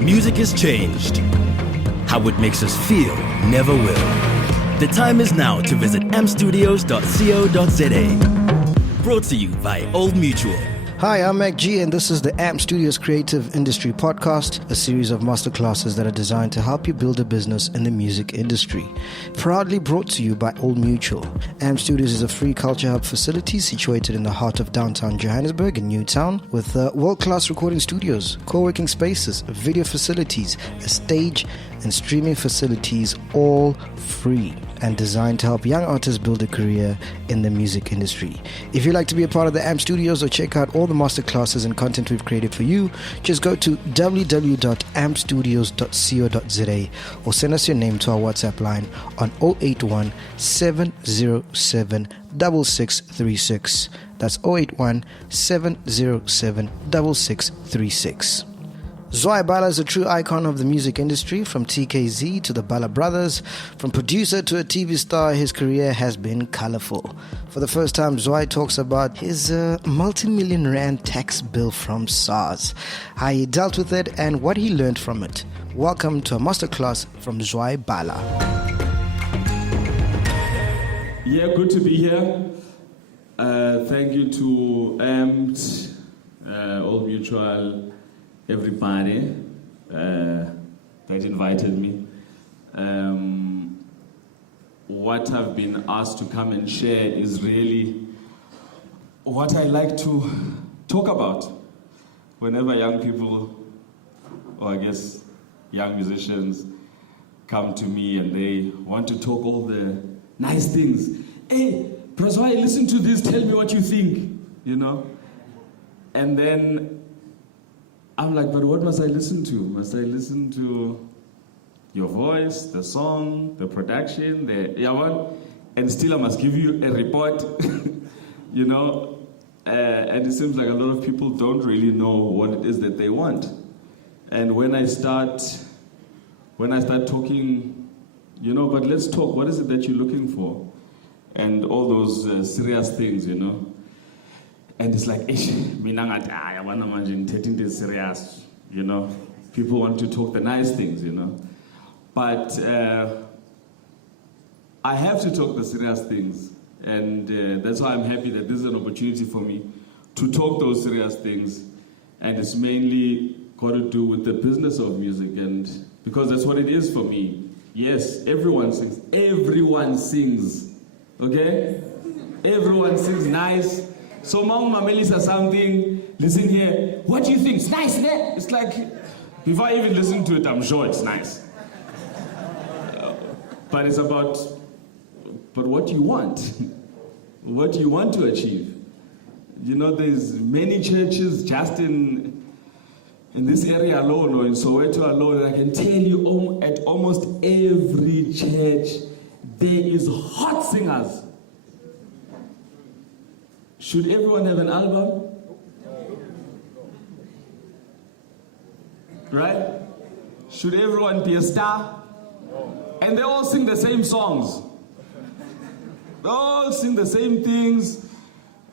Music has changed. How it makes us feel never will. The time is now to visit amstudios.co.za. Brought to you by Old Mutual. Hi, I'm Mac G, and this is the AMP Studios Creative Industry Podcast, a series of masterclasses that are designed to help you build a business in the music industry. Proudly brought to you by Old Mutual. AMP Studios is a free culture hub facility situated in the heart of downtown Johannesburg in Newtown, with world-class recording studios, co-working spaces, video facilities, a stage, and streaming facilities, all free and designed to help young artists build a career in the music industry. If you'd like to be a part of the AMP Studios or check out all the masterclasses and content we've created for you, just go to www.ampstudios.co.za or send us your name to our WhatsApp line on 081 707 6636. That's 081 707 6636. Zwai Bala is a true icon of the music industry. From TKZ to the Bala brothers, from producer to a TV star, his career has been colorful. For the first time, Zwai talks about his multi-million rand tax bill from SARS, how he dealt with it and what he learned from it. Welcome to a masterclass from Zwai Bala. Yeah, good to be here. Thank you to AMPT, Old Mutual, everybody that invited me. What I've been asked to come and share is really what I like to talk about whenever young people, or I guess young musicians, come to me and they want to talk all the nice things. Hey, Zwai, listen to this, tell me what you think, you know? And then I'm like, but what must I listen to? Must I listen to your voice, the song, the production, and still I must give you a report, you know? And it seems like a lot of people don't really know what it is that they want. And when I start talking, you know, but let's talk, what is it that you're looking for? And all those serious things, you know? And it's like, I want to imagine taking this serious, you know. People want to talk the nice things, you know. But I have to talk the serious things. And that's why I'm happy that this is an opportunity for me to talk those serious things. And it's mainly got to do with the business of music. And because that's what it is for me. Yes, everyone sings. Everyone sings. Okay? Everyone sings nice. So Mama Melissa something, listen here, what do you think? It's nice, ne? It's like, before I even listen to it, I'm sure it's nice. But it's about, but what do you want? What do you want to achieve? You know, there's many churches just in this area alone, or in Soweto alone, and I can tell you at almost every church, there is hot singers. Should everyone have an album? Right? Should everyone be a star? And they all sing the same songs. They all sing the same things,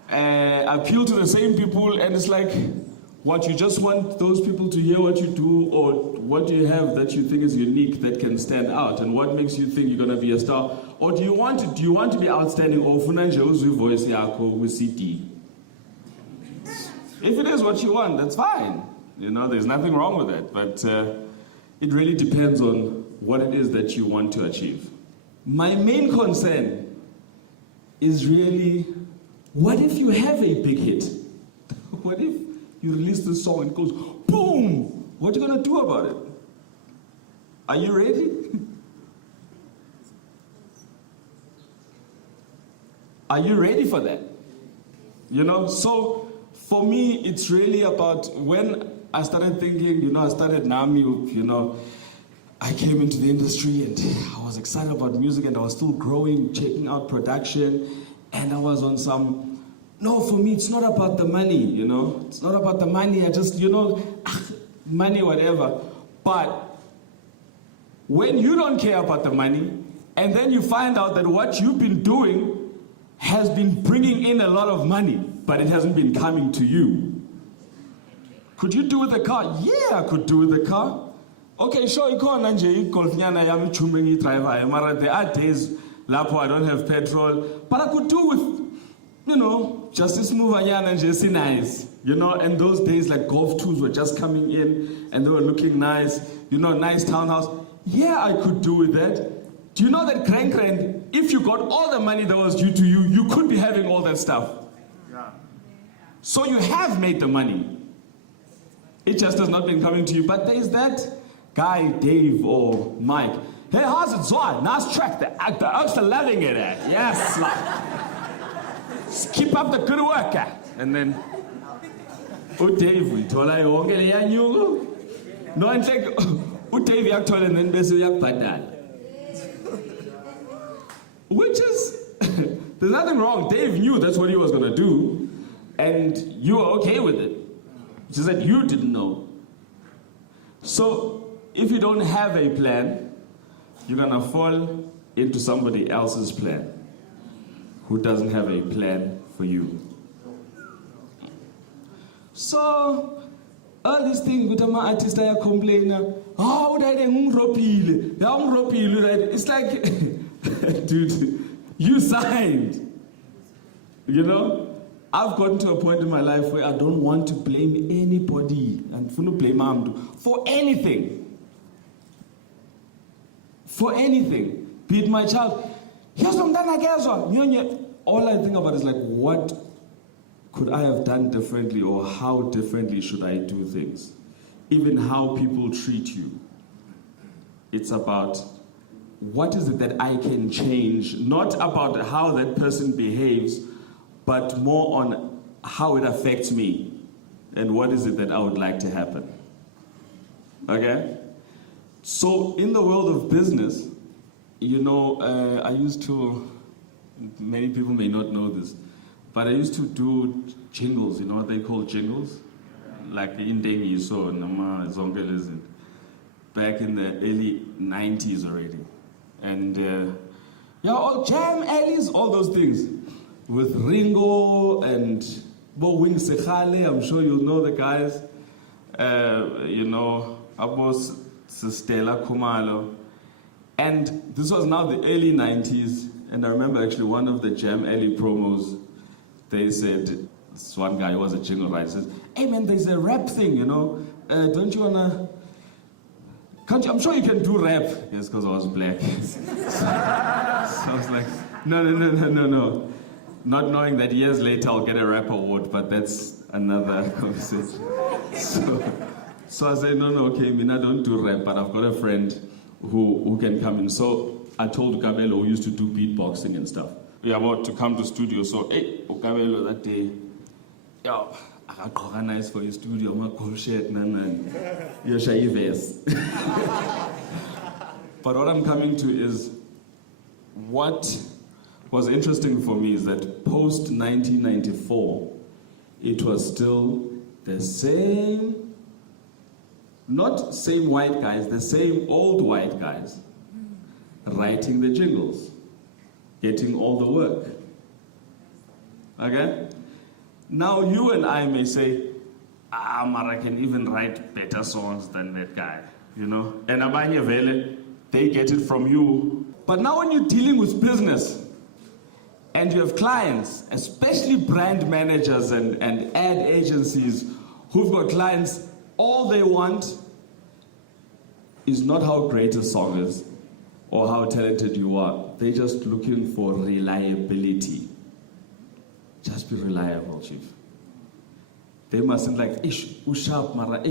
appeal to the same people, and it's like, what, you just want those people to hear what you do, or what do you have that you think is unique that can stand out, and what makes you think you're going to be a star? Or do you want to be outstanding, or ufuna nje uzwe voice yakho with CD? If it is what you want, that's fine. You know, there's nothing wrong with that. But it really depends on what it is that you want to achieve. My main concern is really, what if you have a big hit? What if you release this song and it goes boom? What are you going to do about it? Are you ready? Are you ready for that? You know, so for me, it's really about when I started thinking, you know, I started NAMI, you know, I came into the industry and I was excited about music and I was still growing, checking out production, and I was on some, no, for me, it's not about the money, you know, it's not about the money, I just, you know, money, whatever. But when you don't care about the money, and then you find out that what you've been doing has been bringing in a lot of money, but it hasn't been coming to you. Could you do with a car? Yeah, I could do with a car. Okay, sure, ikhona nje igolfnyana yami ichume ngiyidrivayo, mara there are days lapho I don't have petrol, but I could do with, just this movanyana nje si nice, and those days like Golf 2s were just coming in and they were looking nice, nice townhouse. Yeah, I could do with that. Do you know that Crank, if you got all the money that was due to you, you could be having all that stuff. Yeah. So you have made the money. It just has not been coming to you. But there's that guy, Dave or Mike. Hey, how's it, Zwai? Nice track. The Oaks are loving it. Yes, like. Keep up the good work. And then, Dave, we told her, no, and like, Dave, yakuthola and then bese uyakubhadala. Which is, there's nothing wrong. Dave knew that's what he was going to do, and you were okay with it. It's just that you didn't know. So, if you don't have a plan, you're going to fall into somebody else's plan who doesn't have a plan for you. So, all these things with my artist are complaining, oh, it's like, dude, you signed. I've gotten to a point in my life where I don't want to blame anybody and for anything. For anything. Be it my child. All I think about is like, what could I have done differently, or how differently should I do things? Even how people treat you. It's about what is it that I can change, not about how that person behaves, but more on how it affects me and what is it that I would like to happen. Okay? So in the world of business, I used to, many people may not know this, but I used to do jingles, what they call jingles? Like in Dengi, you saw Nama Zongelizin, back in the early 90s already. And all Jam Alleys, all those things. With Ringo and Bo Wing Sechale, I'm sure you'll know the guys. Abos Stella Kumalo. And this was now the early 90s. And I remember actually one of the Jam Alley promos, they said, this one guy who was a jingle writer says, hey man, there's a rap thing, don't you wanna, I'm sure you can do rap. Yes, because I was black. So I was like, no. Not knowing that years later I'll get a rap award, but that's another conversation. So I said, no, okay, I don't do rap, but I've got a friend who can come in. So I told Kabelo, who used to do beatboxing and stuff, we are about to come to studio. So, hey, Kabelo, that day, I got nice for your studio, my cool shit, you're shy vest. But what I'm coming to is, what was interesting for me is that post 1994, it was still the same, not same white guys, the same old white guys writing the jingles, getting all the work. Okay? Now you and I may say, Mara can even write better songs than that guy, And Abanye Vele, they get it from you. But now when you're dealing with business, and you have clients, especially brand managers and ad agencies who've got clients, all they want is not how great a song is or how talented you are. They're just looking for reliability. Just be reliable, Chief. They mustn't like, sharp, mara,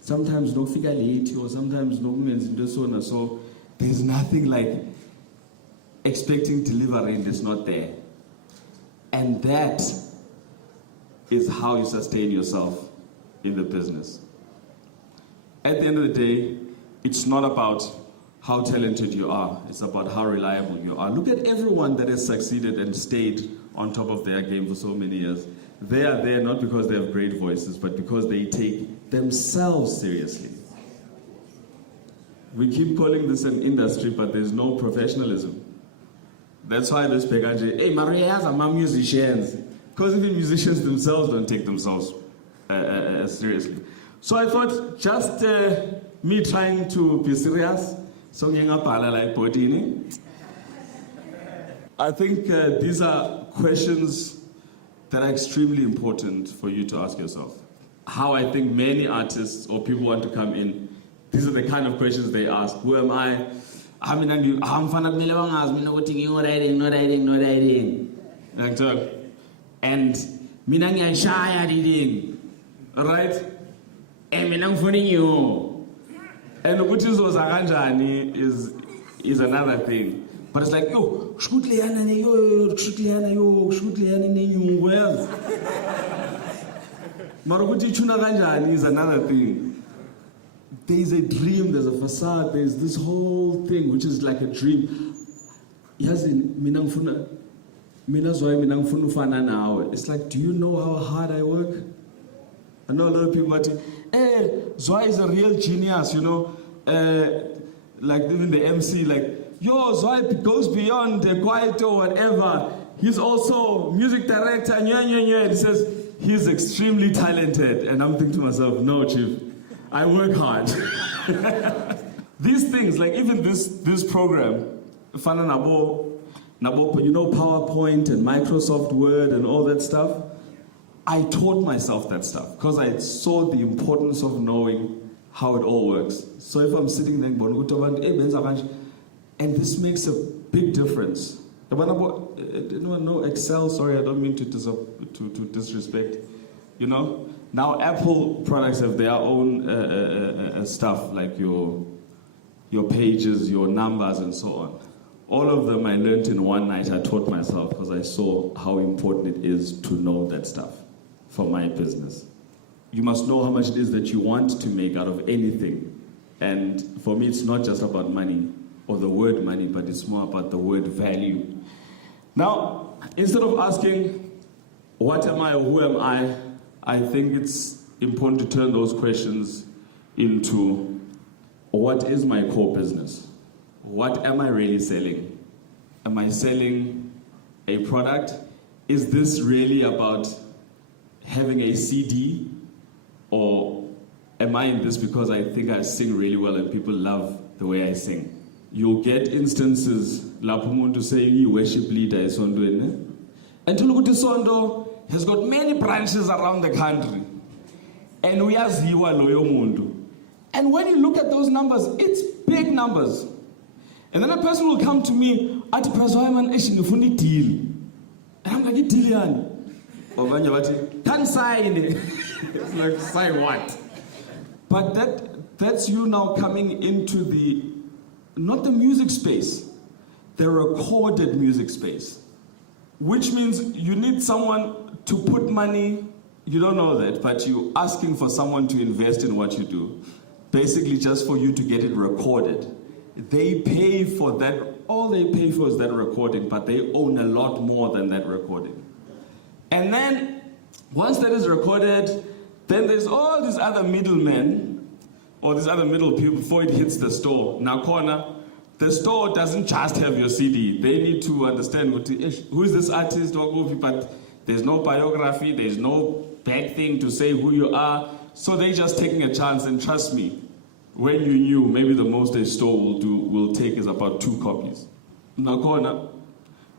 sometimes no figure late or sometimes no means in the so. So there's nothing like expecting delivery that's not there. And that is how you sustain yourself in the business. At the end of the day, it's not about how talented you are. It's about how reliable you are. Look at everyone that has succeeded and stayed on top of their game for so many years. They are there not because they have great voices, but because they take themselves seriously. We keep calling this an industry, but there's no professionalism. That's why this Pekanje, hey, Maria's among musicians. Because even musicians themselves don't take themselves seriously. So I thought, just me trying to be serious, so Zwai Bala like bodini. I think these are questions that are extremely important for you to ask yourself. How I think many artists or people want to come in, these are the kind of questions they ask. Who am I? I'm writing. And mina ngiyashaya reading, right? And mina ngifuna you. And ukuthi uzoza kanjani is another thing. But it's like, yo, shkutleyana ne yo, shkutleyana yo, shkutleyana ne nyungwe. Mara ukuthi ichuna kanjani is another thing. There's a dream, there's a facade, there's this whole thing which is like a dream. Yazi mina ngifuna ufana nawe. It's like, do you know how hard I work? I know a lot of people might say, hey, Zwai is a real genius, you know. Like even the MC, like, yo, Zwai goes beyond the quiet or whatever. He's also music director, and he says he's extremely talented. And I'm thinking to myself, no, Chief, I work hard. These things, like even this program, Fana Nabo, you know, PowerPoint and Microsoft Word and all that stuff. I taught myself that stuff because I saw the importance of knowing how it all works. So if I'm sitting there, and this makes a big difference. No Excel, sorry, I don't mean to disrespect. You know, now Apple products have their own stuff, like your pages, your numbers, and so on. All of them I learned in one night. I taught myself because I saw how important it is to know that stuff for my business. You must know how much it is that you want to make out of anything. And for me, it's not just about money or the word money, but it's more about the word value. Now, instead of asking, what am I or who am I think it's important to turn those questions into, what is my core business? What am I really selling? Am I selling a product? Is this really about having a CD? Or am I in this because I think I sing really well and people love the way I sing? You'll get instances, lapho umuntu saying you worship leader esondweni. And Tulukuti Sondo has got many branches around the country. And uyaziwa loyo muntu. And when you look at those numbers, it's big numbers. And then a person will come to me, ati Zwai ngifuna deal. And I'm like, deal yani? Obanye bathi, can sign it. It's like, sign what? But that's you now coming into not the music space, the recorded music space. Which means you need someone to put money, you don't know that, but you're asking for someone to invest in what you do. Basically just for you to get it recorded. They pay for that, all they pay for is that recording, but they own a lot more than that recording. And then, once that is recorded, then there's all these other middlemen, or these other middle people before it hits the store. Now, corner, the store doesn't just have your CD. They need to understand who is this artist or movie, but there's no biography, there's no bad thing to say who you are. So they're just taking a chance, and trust me, when you knew, maybe the most a store will take is about 2 copies. Now, corner,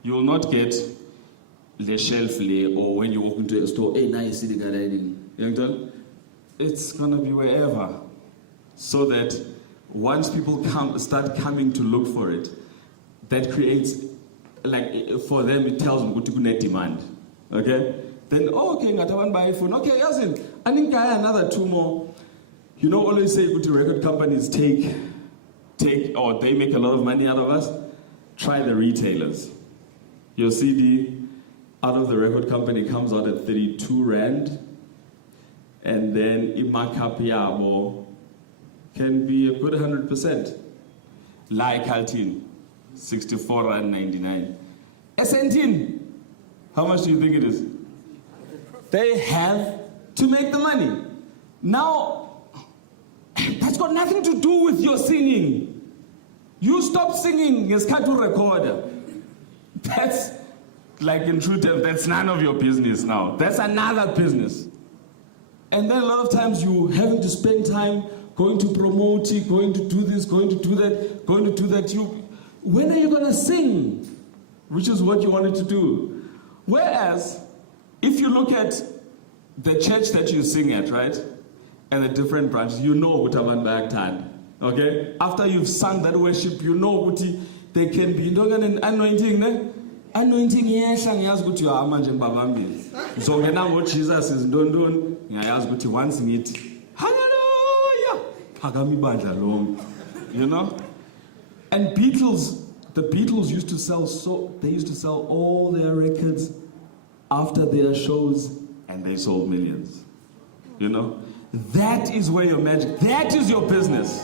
you will not get the shelf lay, or when you walk into a store, hey, now you see the guy. It's gonna be wherever, so that once people start coming to look for it, that creates, like, for them it tells them good net demand. Okay? Then okay, ngataban buy phone. Okay, yasin, I think I another 2 more. You know, always say good record companies take, or they make a lot of money out of us. Try the retailers. Your CD out of the record company comes out at 32 Rand, and then markup yabo can be a good 100%. Like Altin, 64 Rand 99. Essentin, how much do you think it is? They have to make the money. Now, that's got nothing to do with your singing. You stop singing, it's cut to recorder. That's, like in true terms, that's none of your business now. That's another business. And then a lot of times you having to spend time going to promote it, going to do this, going to do that, going to do that. When are you going to sing? Which is what you wanted to do. Whereas, if you look at the church that you sing at, right? And the different branches, you know what I'm back. Okay? After you've sung that worship, you know what they can be. You don't get an anointing, ne? Anointing, yes, and yes, but you are managing Babambi. So when I watch Jesus is done, I ask what you want to it. Hallelujah! Hagami Banja long. You know? And the Beatles used to sell all their records after their shows, and they sold millions. You know? That is where your magic, that is your business.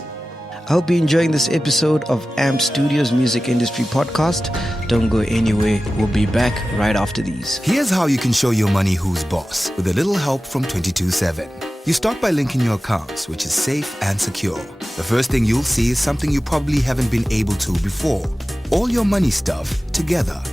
I hope you're enjoying this episode of AMP Studios Music Industry Podcast. Don't go anywhere. We'll be back right after these. Here's how you can show your money who's boss with a little help from 227. You start by linking your accounts, which is safe and secure. The first thing you'll see is something you probably haven't been able to before. All your money stuff together.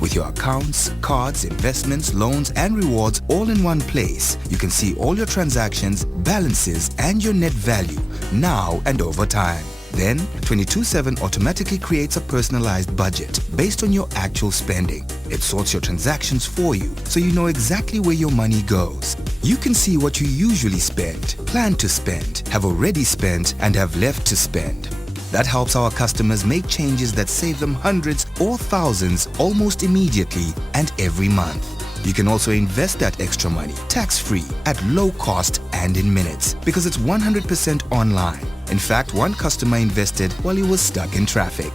With your accounts, cards, investments, loans, and rewards all in one place, you can see all your transactions, balances, and your net value now and over time. Then, 227 automatically creates a personalized budget based on your actual spending. It sorts your transactions for you, so you know exactly where your money goes. You can see what you usually spend, plan to spend, have already spent, and have left to spend. That helps our customers make changes that save them hundreds or thousands almost immediately and every month. You can also invest that extra money tax-free at low cost and in minutes because it's 100% online. In fact, one customer invested while he was stuck in traffic.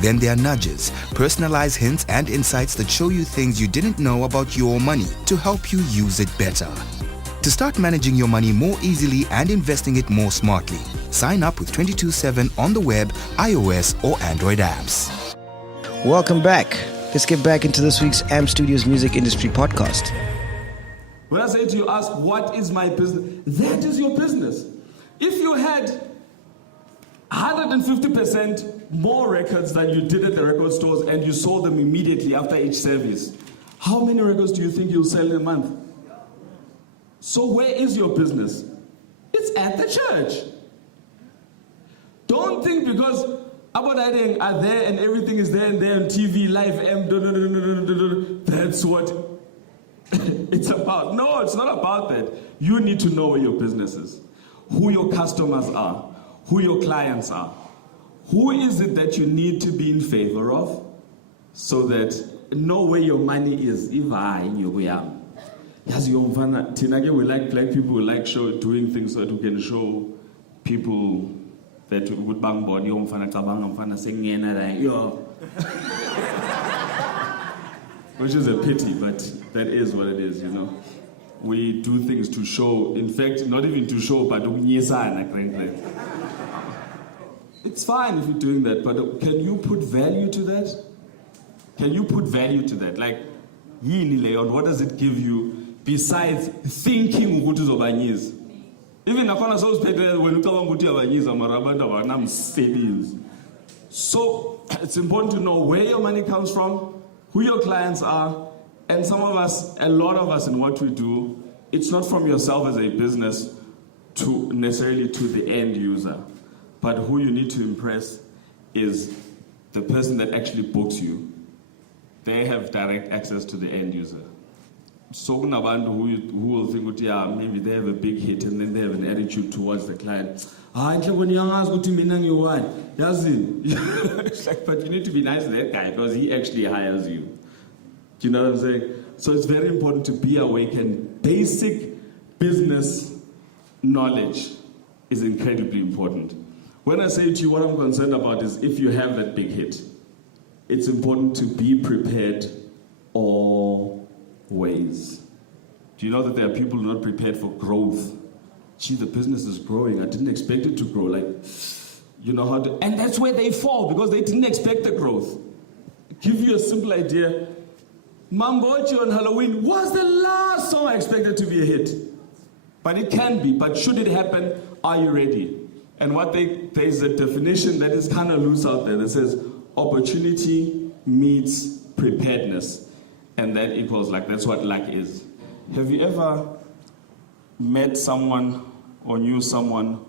Then there are nudges, personalized hints and insights that show you things you didn't know about your money to help you use it better. To start managing your money more easily and investing it more smartly, sign up with 227 on the web, iOS or Android apps. Welcome back. Let's get back into this week's AMP Studios Music Industry Podcast. When I say to you, ask, what is my business? That is your business. If you had 150% more records than you did at the record stores and you sold them immediately after each service, how many records do you think you'll sell in a month? So where is your business? It's at the church. Don't think because Abodadeng are there and everything is there and they're on TV, live, that's what it's about. No, it's not about that. You need to know where your business is, who your customers are, who your clients are. Who is it that you need to be in favor of so that know where your money is. If I in your way. As you Tinage, we like black people, we like doing things so that we can show people that would bang body, which is a pity, but that is what it is, you know. We do things to show, in fact, not even to show, but it's fine if you're doing that, but can you put value to that? Can you put value to that? Like, what does it give you? Besides thinking ukuthi uzobanyiza. Even nakhona sowuziphethe wena ucabanga ukuthi uyabanyiza mara abantu abanamsebenzi. So it's important to know where your money comes from, who your clients are, and a lot of us in what we do, it's not from yourself as a business to necessarily to the end user, but who you need to impress is the person that actually books you. They have direct access to the end user. So who will think, yeah, maybe they have a big hit and then they have an attitude towards the client. It's like, but you need to be nice to that guy because he actually hires you. Do you know what I'm saying? So it's very important to be awake, and basic business knowledge is incredibly important. When I say to you what I'm concerned about is if you have that big hit, it's important to be prepared always. Do you know that there are people who are not prepared for growth? Gee, the business is growing. I didn't expect it to grow. Like, you know how to, and that's where they fall because they didn't expect the growth. Give you a simple idea. Mambochi on Halloween was the last song I expected to be a hit. But it can be. But should it happen, are you ready? And there's a definition that is kind of loose out there that says opportunity meets preparedness. And that equals luck. That's what luck is. Have you ever met someone or knew someone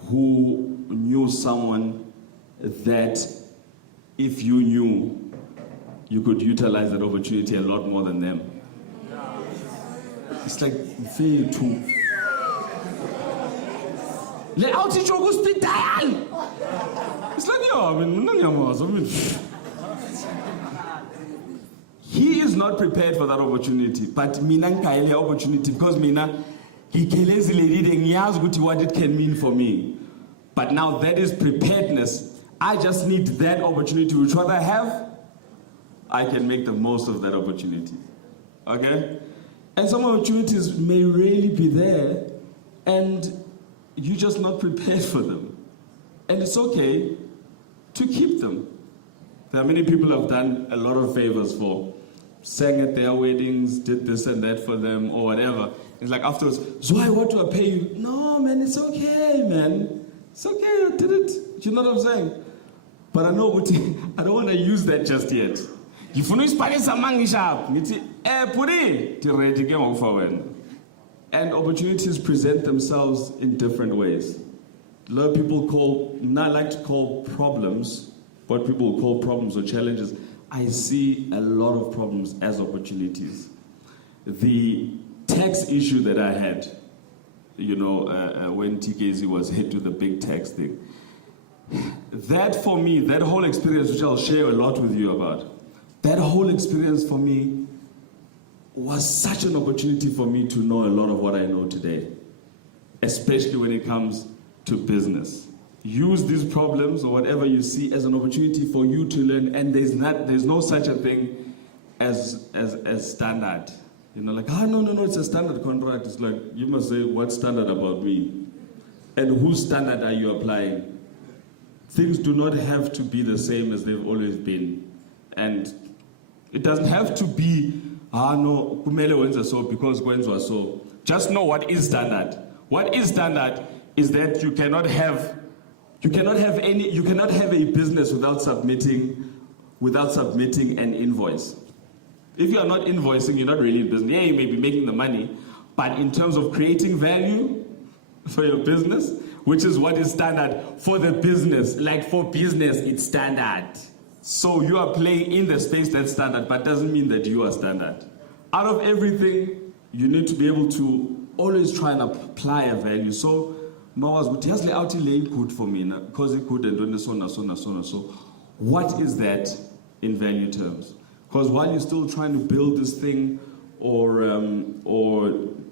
who knew someone that if you knew, you could utilize that opportunity a lot more than them? It's like fair to. It's like, he is not prepared for that opportunity, but mina nkaile opportunity because mina what it can mean for me. But now that is preparedness. I just need that opportunity, which what I have, I can make the most of that opportunity. Okay? And some opportunities may really be there, and you're just not prepared for them. And it's okay to keep them. There are many people who have done a lot of favors for, sang at their weddings, did this and that for them, or whatever. It's like afterwards, Zwai, what do I pay you? No, man, it's okay, man. It's okay, I did it. You know what I'm saying? But I know I don't want to use that just yet. And opportunities present themselves in different ways. A lot of people like to call problems, what people call problems or challenges. I see a lot of problems as opportunities. The tax issue that I had, when TKZ was hit with the big tax thing, that for me, that whole experience, which I'll share a lot with you about, that whole experience for me was such an opportunity for me to know a lot of what I know today, especially when it comes to business. Use these problems or whatever you see as an opportunity for you to learn, and there's no such a thing as standard. No, it's a standard contract. It's like, you must say, what's standard about me? And whose standard are you applying? Things do not have to be the same as they've always been. And it doesn't have to be, no, kumele wenza so because kwenziwa so. Just know what is standard. What is standard is that you cannot have a business without submitting an invoice. If you are not invoicing, you're not really in business. Yeah, you may be making the money, but in terms of creating value for your business, which is what is standard for the business, like for business, it's standard. So you are playing in the space that's standard, but doesn't mean that you are standard. Out of everything, you need to be able to always try and apply a value. So, out good for me, because it could and so. What is that in value terms? Because while you're still trying to build this thing, or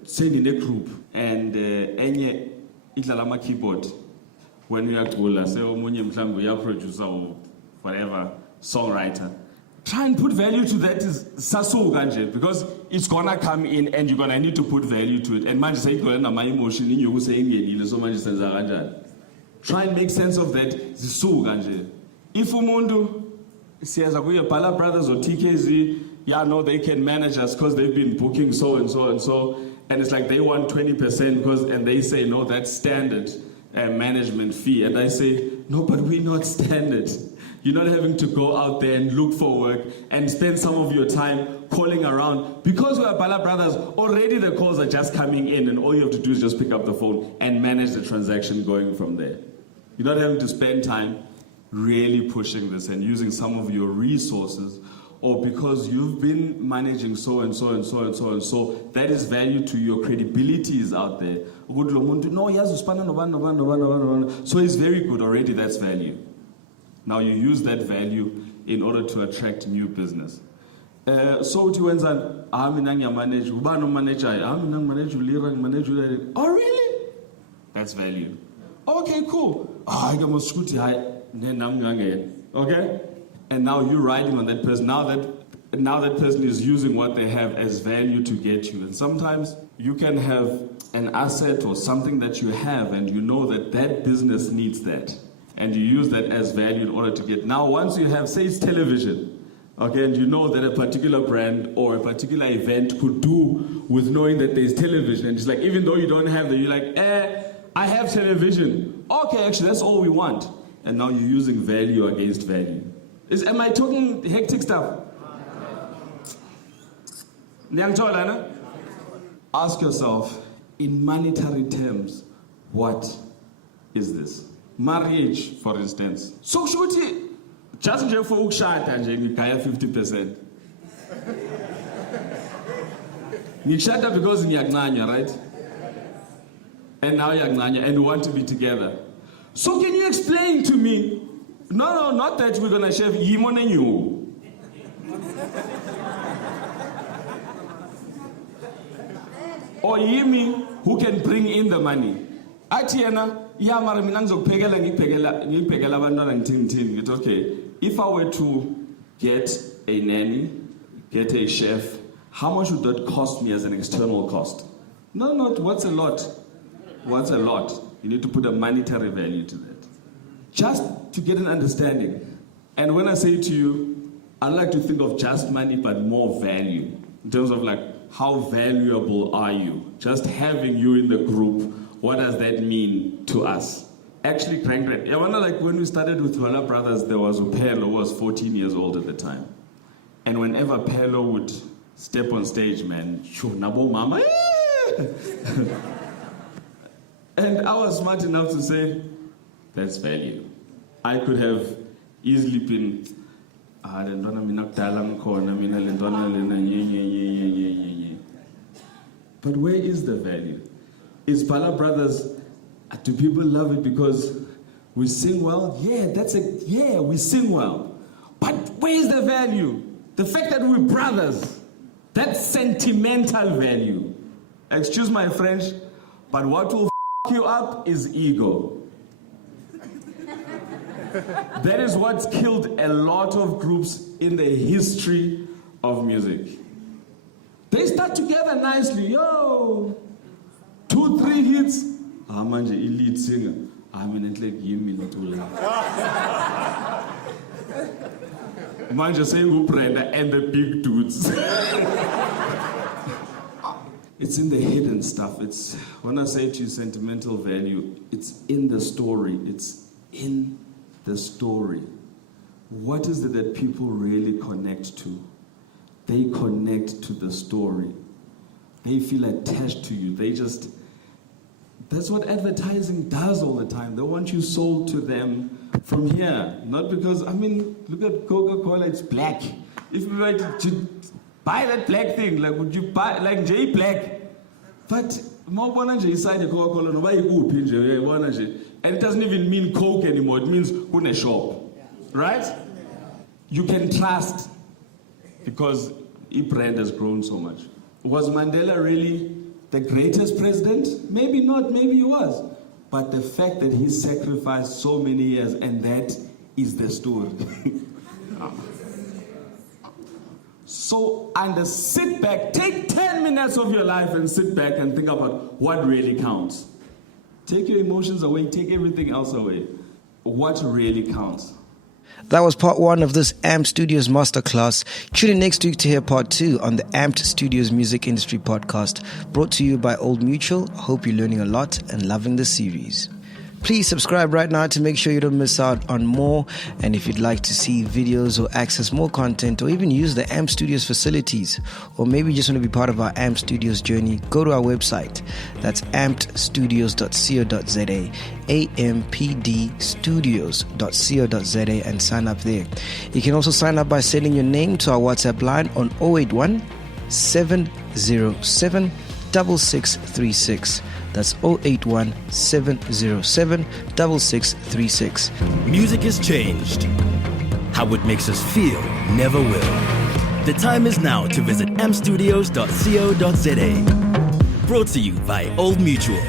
send in a group, and any itlalama keyboard, when you are cool, say producer or whatever songwriter, try and put value to that is sasu ganje, because it's gonna come in and you're gonna need to put value to it. And man just say my emotion in you saying so much sense. Try and make sense of that. Zisu ganje. If umundu says Zwai Bala brothers or TKZ, they can manage us because they've been booking so and so and so, and it's like they want 20% and they say no, that's standard management fee, and I say no, but we're not standard. You're not having to go out there and look for work and spend some of your time calling around. Because we're Bala brothers, already the calls are just coming in and all you have to do is just pick up the phone and manage the transaction going from there. You're not having to spend time really pushing this and using some of your resources, or because you've been managing so and so and so and so and so, that is value to your credibility is out there. So it's very good already, that's value. Now you use that value in order to attract new business. So to wenza manage, oh really? That's value. Okay, cool. Okay? And now you're riding on that person. Now that person is using what they have as value to get you. And sometimes you can have an asset or something that you have and you know that that business needs that. And you use that as value in order to get. Now, once you have, say it's television, okay, and you know that a particular brand or a particular event could do with knowing that there's television. And it's like, even though you don't have that, you're like, I have television. Okay, actually, that's all we want. And now you're using value against value. Am I talking hectic stuff? Ask yourself, in monetary terms, what is this. Marriage, for instance. So shuti, just nje for ukushada nje ngigaya 50%. Ngishada because ngiyakuncanya, right? And now yakuncanya and we want to be together. So can you explain to me? No, not that we're gonna share yimon and you. Or Yimi, who can bring in the money. Atiana, mara mina ngizokuphekela ngikuphekela abantwana ngithini. It's okay. If I were to get a nanny, get a chef, how much would that cost me as an external cost? No, not what's a lot. What's a lot? You need to put a monetary value to that. Just to get an understanding. And when I say to you, I like to think of just money, but more value. In terms of like, how valuable are you? Just having you in the group, what does that mean to us? Actually, I wonder, like when we started with Zwai Bala Brothers, there was Upelo, who was 14 years old at the time. And whenever Pelo would step on stage, man, nabo mama, and I was smart enough to say, that's value. I could have easily been, but where is the value? Is Bala Brothers, do people love it because we sing well? Yeah, we sing well. But where is the value? The fact that we're brothers, that's sentimental value. Excuse my French, but what will you up is ego. That is what's killed a lot of groups in the history of music. They start together nicely, 2-3 hits. Manje lead singer. Manje saying Brenda and the big dudes. It's in the hidden stuff. It's when I say to you sentimental value, it's in the story. It's in the story. What is it that people really connect to? They connect to the story. They feel attached to you. That's what advertising does all the time. They want you sold to them from here. Not because, look at Coca-Cola, it's black. If we were to buy that black thing, like would you buy, like J Black? But, and it doesn't even mean Coke anymore, it means kuna shop. Right? You can trust because the brand has grown so much. Was Mandela really the greatest president? Maybe not, maybe he was. But the fact that he sacrificed so many years, and that is the story. So, sit back, take 10 minutes of your life and sit back and think about what really counts. Take your emotions away, take everything else away. What really counts? That was part 1 of this AMP Studios Masterclass. Tune in next week to hear part 2 on the AMP Studios Music Industry Podcast, brought to you by Old Mutual. Hope you're learning a lot and loving the series. Please subscribe right now to make sure you don't miss out on more. And if you'd like to see videos or access more content or even use the AMP Studios facilities, or maybe just want to be part of our AMP Studios journey, go to our website. That's ampedstudios.co.za, ampdstudios.co.za, and sign up there. You can also sign up by sending your name to our WhatsApp line on 081 707 6636. That's 081 707 6636. Music has changed. How it makes us feel never will. The time is now to visit ampstudios.co.za. Brought to you by Old Mutual.